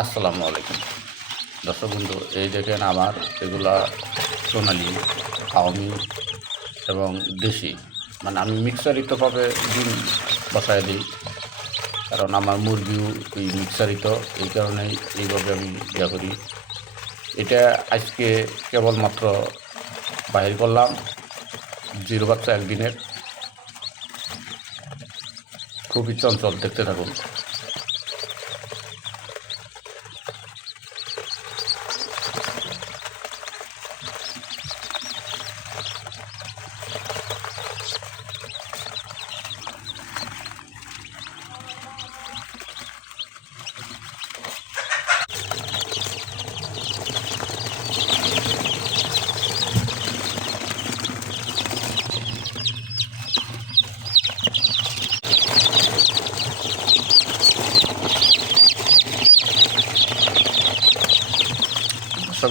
আসসালামু আলাইকুম দর্শক বন্ধু, এই দেখেন আমার এগুলা সোনালি, ফাউমি এবং দেশি, মানে আমি মিক্সারিতভাবে ডিম বসায় দিই, কারণ আমার মুরগিও এই মিক্সারিত, এই কারণেই এইভাবে আমি ইয়া করি। এটা আজকে কেবলমাত্র বাহির করলাম, জিরো বাচ্চা একদিনের, খুবই চঞ্চল, দেখতে থাকুন।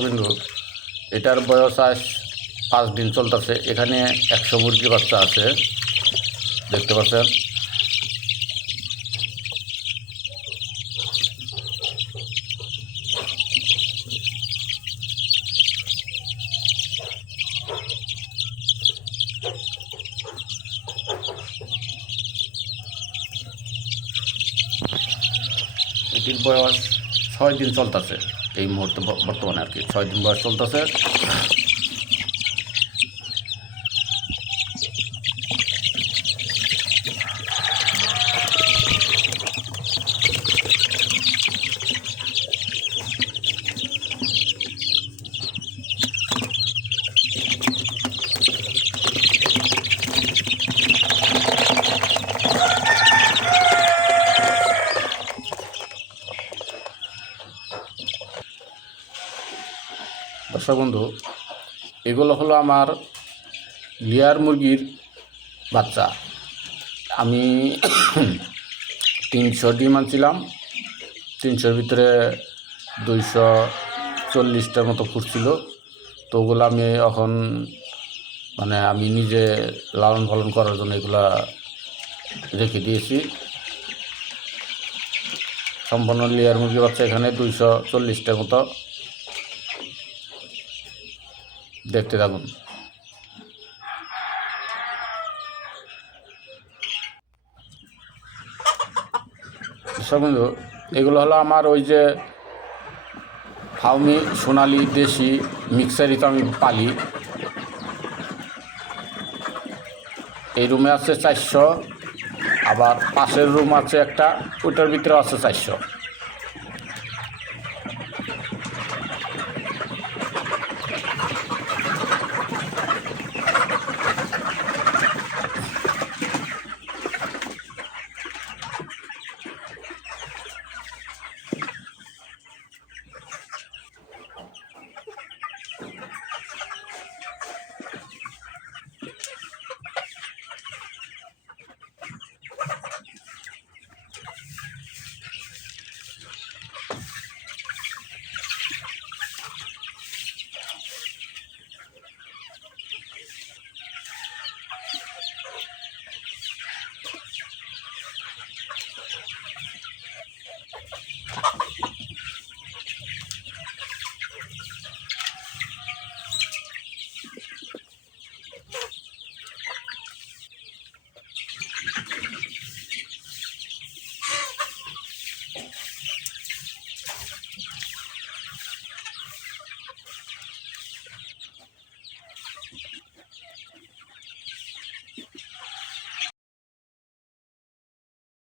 বিন্দু, এটার বয়স আজ 5 দিন চলতেছে। এখানে 100 মুরগি বাচ্চা আছে, দেখতে পাচ্ছেন। এটির বয়স 6 দিন চলতেছে, এই মুহূর্তে বর্তমানে আর কি 6 দিন বয়স চলতেছে। দর্শক বন্ধু, এগুলো হলো আমার লেয়ার মুরগির বাচ্চা। আমি 300 ডিম আনছিলাম, 300-র ভিতরে 240টার মতো ফুটছিল। তো ওগুলো আমি এখন আমি নিজে লালন পালন করার জন্য এগুলা রেখে দিয়েছি। সম্পূর্ণ লেয়ার মুরগি বাচ্চা এখানে 240টার মতো, দেখতে থাকুন। বন্ধু, এগুলো হলো আমার ওই যে ফাউমি, সোনালি, দেশি মিক্সারি তো আমি পালি। এই রুমে আছে 400, আবার পাশের রুম আছে একটা, ওইটার ভিতরে আছে 400।